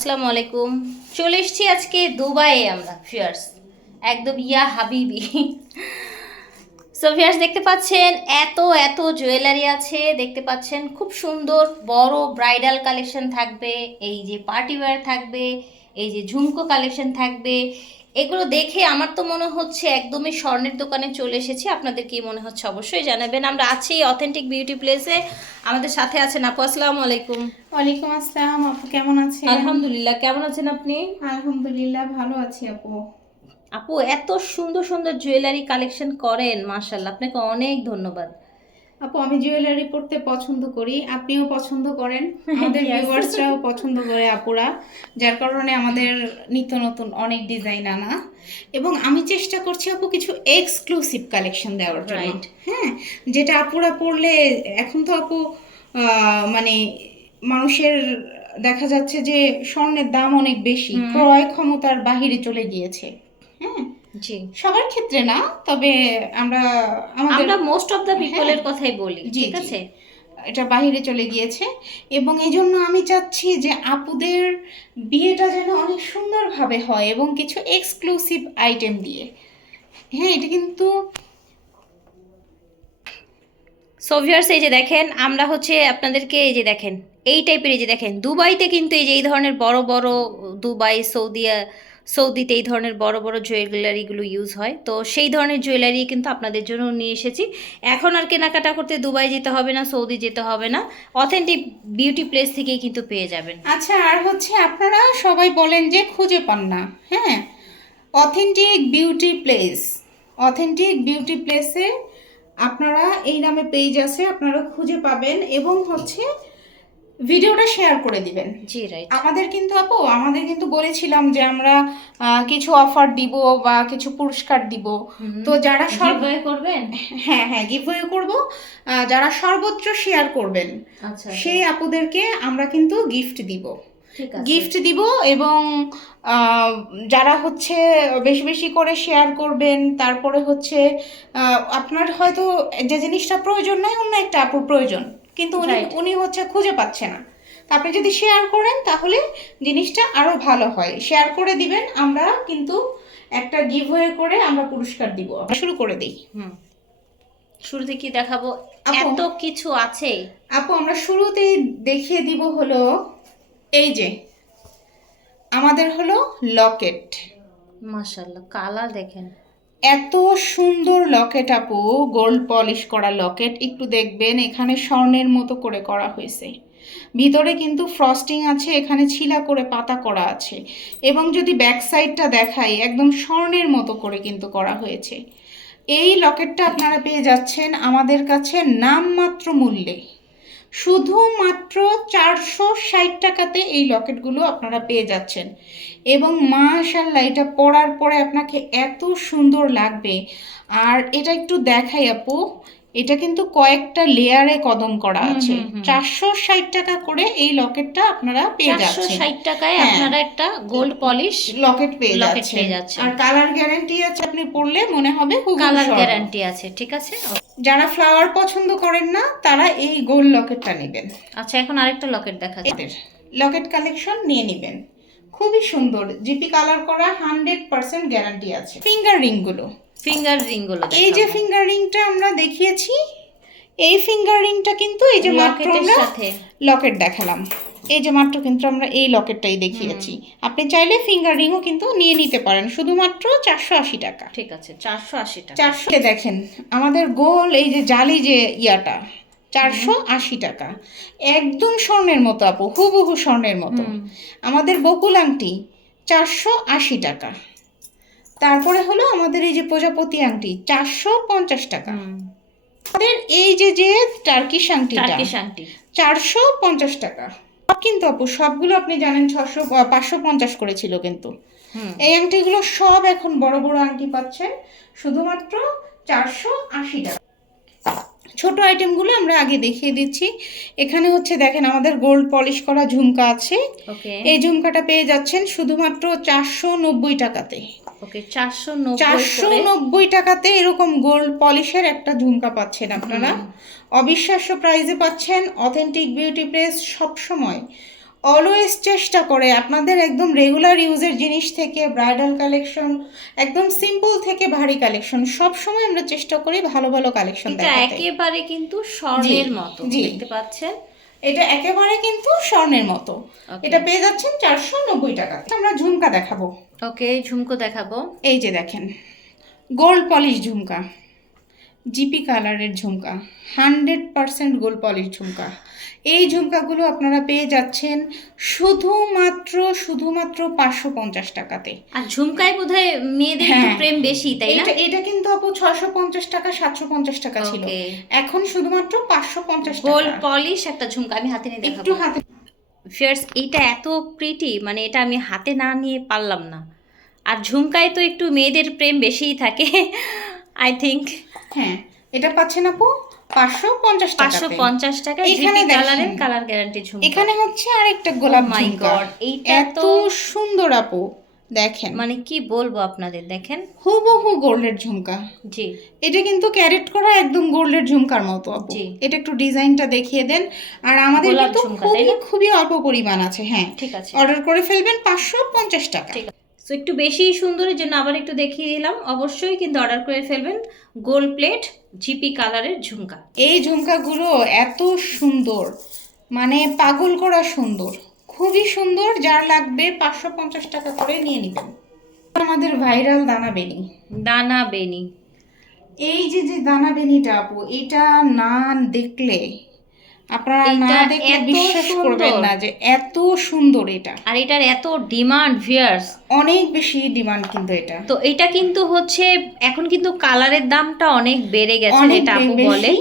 আসসালামু আলাইকুম। চলে এসছি আজকে দুবাইয়ে আমরা ফিয়ার্স একদম ইয়া হাবিবি। সো ফিয়ার্স দেখতে পাচ্ছেন এত এত জুয়েলারি আছে। দেখতে পাচ্ছেন খুব সুন্দর বড় ব্রাইডাল কালেকশন থাকবে এই যে পার্টি ওয়্যার থাকবে এই যে ঝুমকো কালেকশন থাকবে। এগুলো দেখে আমার তো মনে হচ্ছে একদমই স্বর্ণের দোকানে চলে এসেছি। আপনাদের কি মনে হচ্ছে অবশ্যই জানাবেন। আমরা আছি অথেন্টিক বিউটি প্লেসে আমাদের সাথে আছেন আপু আসসালামু আলাইকুম। ওয়ালাইকুম আসসালাম আপু কেমন আছেন? আলহামদুলিল্লাহ কেমন আছেন আপনি? আলহামদুলিল্লাহ ভালো আছি আপু। আপু এত সুন্দর সুন্দর জুয়েলারি কালেকশন করেন মাশাল্লাহ আপনাকে অনেক ধন্যবাদ। আপু আমি জুয়েলারি পড়তে পছন্দ করি আপনিও পছন্দ করেন আমাদের ভিউয়ার্সরাও পছন্দ করে আপুরা যার কারণে আমাদের নিত্য নতুন অনেক ডিজাইন আনা। এবং আমি চেষ্টা করছি আপু কিছু এক্সক্লুসিভ কালেকশন দেওয়ার জন্য। হ্যাঁ যেটা আপুরা পরলে এখন তো আপু আহ, মানে মানুষের দেখা যাচ্ছে যে স্বর্ণের দাম অনেক বেশি। ক্রয় ক্ষমতার বাহিরে চলে গিয়েছে। জি। সবার ক্ষেত্রে না তবে আমরা আমাদের আমরা মোস্ট অফ দ্য পিপলের। কথাই বলি ঠিক আছে? এটা বাইরে চলে গিয়েছে এবং এই জন্য আমি চাচ্ছি যে আপুদের বিয়েটা যেন অনেক সুন্দরভাবে হয় এবং কিছু এক্সক্লুসিভ আইটেম দিয়ে। হ্যাঁ এটা কিন্তু সোভিয়ার্স এই যে দেখেন আমরা হচ্ছে আপনাদেরকে এই যে দেখেন এই টাইপের এই যে দেখেন, দুবাইতে কিন্তু এই যে এই ধরনের বড় বড়, দুবাই সৌদি সৌদিতে এই ধরনের বড় বড় জুয়েলারিগুলো ইউজ হয়। তো সেই ধরনের জুয়েলারি কিন্তু আপনাদের জন্য নিয়ে এসেছি। এখন আর কেনাকাটা করতে দুবাই যেতে হবে না, সৌদি যেতে হবে না। অথেন্টিক বিউটি প্লেস থেকেই কিন্তু পেয়ে যাবেন। আচ্ছা আর হচ্ছে আপনারা সবাই বলেন যে খুঁজে পান না হ্যাঁ? Authentic beauty place authentic beauty প্লেসে আপনারা এই নামে পেজ আছে, আপনারা খুঁজে পাবেন। এবং হচ্ছে ভিডিওটা শেয়ার করে দিবেন। জি রাইট আমাদের কিন্তু আপু আমাদের কিন্তু বলেছিলাম যে আমরা কিছু অফার দিব বা কিছু পুরস্কার দিব। তো যারা সর্ব করবেন? হ্যাঁ হ্যাঁ গিভওয়ে করব। যারা সর্বোচ্চ শেয়ার করবেন আচ্ছা সেই আপুদেরকে আমরা কিন্তু গিফট দিব। গিফট দিব এবং যারা হচ্ছে বেশি বেশি করে শেয়ার করবেন তারপরে হচ্ছে আপনার হয়তো যে জিনিসটা প্রয়োজন নয় অন্য একটা আপুর প্রয়োজন। কিন্তু উনি উনি হচ্ছে খুঁজে পাচ্ছে না। আপনি যদি শেয়ার করেন তাহলে জিনিসটা আরও ভালো হয়। শেয়ার করে দিবেন আমরা কিন্তু একটা গিভওয়ে করে আমরা পুরস্কার দিব। শুরু করে দিই। হুম। শুরুতে কি দেখাবো? আপু। এত কিছু আছে। আপু আমরা শুরুতেই দেখিয়ে দিব হলো এই যে আমাদের হলো লকেট। মাশাল্লাহ কালার দেখেন। এত সুন্দর লকেট আপু গোল্ড পলিশ করা লকেট, একটু দেখবেন, এখানে স্বর্ণের মতো করে করা হয়েছে। ভিতরে কিন্তু ফ্রস্টিং আছে, এখানে ছিলা করে পাতা করা আছে। এবং যদি ব্যাক সাইডটা দেখাই, একদম স্বর্ণের মতো করে কিন্তু করা হয়েছে। এই লকেটটা আপনারা পেয়ে যাচ্ছেন আমাদের কাছে নামমাত্র মূল্যে। শুধুমাত্র চারশো ষাট টাকাতে এই লকেটগুলো আপনারা পেয়ে যাচ্ছেন। এবং মাশাল্লাহ এটা পরার পরে আপনাকে এত সুন্দর লাগবে। আর এটা একটু দেখাই আপু এটা কিন্তু কয়েকটা লেয়ারে কদম করা আছে। চারশো ষাট টাকা করে এই লকেটটা আপনারা পেয়ে চারশো যাচ্ছেন ষাট টাকায় হ্যাঁ। আপনারা একটা গোল্ড পলিশ লকেট পেয়ে যাচ্ছেন। আর কালার গ্যারান্টি আছে আপনি পড়লে মনে হবে কালার গ্যারান্টি আছে ঠিক আছে? যারা ফ্লাওয়ার পছন্দ করেন না তারা এই গোল্ড লকেটটা নেবেন। আচ্ছা এখন আরেকটা লকেট দেখা লকেট কালেকশন নিয়ে নেবেন। খুবই সুন্দর। জিপি কালার করা হান্ড্রেড পার্সেন্ট গ্যারান্টি আছে। ফিঙ্গার রিংগুলো ফিঙ্গার রিংগুলো এই যে ফিঙ্গার রিংটা আমরা দেখিয়েছি এই ফিঙ্গার রিংটা কিন্তু এই যে মাত্র আমরা লকেট দেখালাম। এই যে মাত্র কিন্তু আমরা এই লকেটটাই দেখিয়েছি। আপনি চাইলে ফিঙ্গার রিংও কিন্তু নিয়ে নিতে পারেন শুধুমাত্র চারশো আশি টাকা। ঠিক আছে চারশো আশি টাকা। চারশো দেখেন আমাদের গোল এই যে জালি যে ইয়াটা চারশো আশি টাকা। একদম স্বর্ণের মতো আপু হুবহু স্বর্ণের মতো। আমাদের বকুল আংটি চারশো আশি টাকা। তারপরে হলো আমাদের এই যে প্রজাপতি আংটি চারশো পঞ্চাশ টাকা। আমাদের এই যে যে টার্কিশ আংটিটা আংটি। চারশো পঞ্চাশ টাকা। কিন্তু আপু সবগুলো আপনি জানেন ছশো পাঁচশো পঞ্চাশ করেছিল কিন্তু। এই আংটিগুলো সব এখন বড় বড় আংটি পাচ্ছেন শুধুমাত্র চারশো আশি টাকা। ছোট আইটেমগুলো আমরা আগে দেখিয়ে দিচ্ছি। এখানে হচ্ছে দেখেন আমাদের গোল্ড পলিশ করা ঝুমকা আছে। এই ঝুমকাটা পেয়ে যাচ্ছেন শুধুমাত্র চারশো নব্বই টাকাতে। ওকে চারশো নব্বই চারশো নব্বই টাকাতে এরকম গোল্ড পলিশের একটা ঝুমকা পাচ্ছেন আপনারা। অবিশ্বাস্য প্রাইজে পাচ্ছেন অথেন্টিক বিউটি প্লেস সব সময় অলওয়েজ চেষ্টা করে আপনাদের একদম রেগুলার ইউজের জিনিস থেকে ব্রাইডাল কালেকশন একদম সিম্পল থেকে ভারী কালেকশন সব সময় আমরা চেষ্টা করি ভালো ভালো কালেকশন দেখাতে। একেবারে কিন্তু স্বর্ণের মতো দেখতে পাচ্ছেন? এটা একেবারে কিন্তু স্বর্ণের মতো। এটা পেয়ে যাচ্ছেন চারশো নব্বই টাকা। আমরা ঝুমকা দেখাবো। ওকে ঝুমকো দেখাবো। এই যে দেখেন গোল্ড পলিশ ঝুমকা। জিপি কালারের ঝুমকা হান্ড্রেড পারসেন্ট গোল পলিশ ঝুমকা। এই ঝুমকাগুলো আপনারা পেয়ে যাচ্ছেন শুধুমাত্র শুধুমাত্র পাঁচশো পঞ্চাশ টাকাতে। আর ঝুমকায় বোধহয় মেয়েদের হ্যাঁ। প্রেম বেশি তাই না? এটা এটা কিন্তু আপু ছশো পঞ্চাশ টাকা সাতশো পঞ্চাশ টাকা ছিল। এখন শুধুমাত্র পাঁচশো পঞ্চাশ গোল পলিশ একটা ঝুমকা আমি হাতে নিয়ে একটু হাতে ফিয়ার্স এইটা এত প্রিটি মানে এটা আমি হাতে না নিয়ে পারলাম না। আর ঝুমকায় তো একটু মেয়েদের প্রেম বেশিই থাকে আই থিঙ্ক হ্যাঁ এটা পাচ্ছেন আপু পাঁচশো পঞ্চাশ পাঁচশো পঞ্চাশ টাকা এখানে কালারের কালার গ্যারান্টি ঝুমকা। এখানে হচ্ছে আরেকটা গোলাপ Oh God, এইটা এত সুন্দর আপু দেখেন। মানে কি বলব আপনাদের দেখেন। হুবহু গোল্ডের ঝুমকা। জি। এটা কিন্তু ক্যারেট করা একদম গোল্ডের ঝুমকার মতো আপু। এটা একটু ডিজাইনটা দেখিয়ে দেন। আর আমাদের কিন্তু খুবই খুবই অল্প পরিমাণ আছে হ্যাঁ। ঠিক আছে। অর্ডার করে ফেলবেন পাঁচশো পঞ্চাশ টাকা। ঠিক সো একটু বেশি সুন্দরের জন্য আবার একটু দেখিয়ে দিলাম। অবশ্যই কিন্তু অর্ডার করে ফেলবেন গোল্ড প্লেট জিপি কালারের ঝুমকা। এই ঝুমকাগুলো এত সুন্দর মানে পাগল করা সুন্দর। খুবই সুন্দর যার লাগবে পাঁচশো পঞ্চাশ টাকা করে নিয়ে নেবেন। আমাদের ভাইরাল দানা বেনি। দানা বেনি। এই যে যে দানা বেনিটা আপু এটা না দেখলে আপনারা না দেখলে বিশ্বাস করবেন না যে এত সুন্দর এটা। আর এটার এত ডিমান্ড ভিয়ার্স। অনেক বেশি ডিমান্ড কিন্তু এটা। তো এটা কিন্তু হচ্ছে এখন কিন্তু কালারের দামটা অনেক বেড়ে গেছে এটা আপু বলে।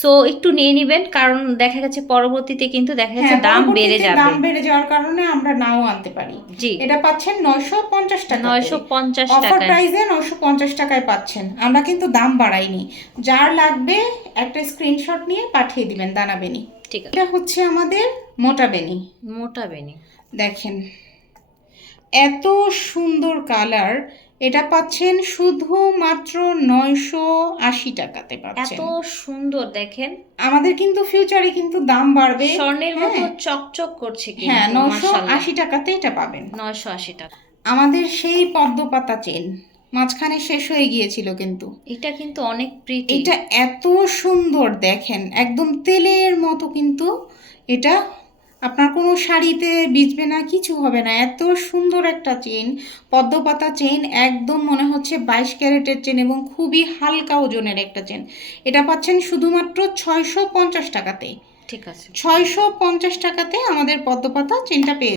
সো একটু নিয়ে নিবেন কারণ দেখা গেছে পরবর্তীতে কিন্তু দেখা যাচ্ছে হ্যাঁ দাম বেড়ে যাবে। দাম বেড়ে যাওয়ার কারণে আমরা নাও আনতে পারি। জি। এটা পাচ্ছেন নয়শো পঞ্চাশ টাকা নয়শো পঞ্চাশ অফার প্রাইসে নশো পঞ্চাশ টাকায় পাচ্ছেন। আমরা কিন্তু দাম বাড়াইনি। যার লাগবে একটা স্ক্রিনশট নিয়ে পাঠিয়ে দিবেন দানা বেনি। ঠিক আছে। এটা হচ্ছে আমাদের মোটা বেনি। মোটা বেনি। দেখেন এত সুন্দর কালার এটা পাচ্ছেন শুধুমাত্র নয়শো আশি টাকাতে এত সুন্দর দেখেন। আমাদের কিন্তু ফিউচারে কিন্তু দাম বাড়বে। স্বর্ণের মতো হ্যাঁ। চকচক করছে হ্যাঁ মাশাআল্লাহ। আশি টাকাতে এটা পাবেন। নয়শো আশি টাকা। আমাদের সেই পদ্মপাতা চেন মাঝখানে শেষ হয়ে গিয়েছিল কিন্তু। এটা কিন্তু অনেক প্রিটি এটা এত সুন্দর দেখেন একদম তেলের মতো কিন্তু এটা আপনার কোনো শাড়িতে বিজবে না কিছু হবে না। এত সুন্দর একটা চেন পদ্মপাতা চেন একদম মনে হচ্ছে বাইশ ক্যারেটের চেন এবং খুবই হালকা ওজনের একটা চেন এটা পাচ্ছেন শুধুমাত্র ছয়শো পঞ্চাশ টাকাতে। ঠিক আছে। ছয়শো পঞ্চাশ টাকাতে আমাদের পদ্মপাতা চেনটা পেয়ে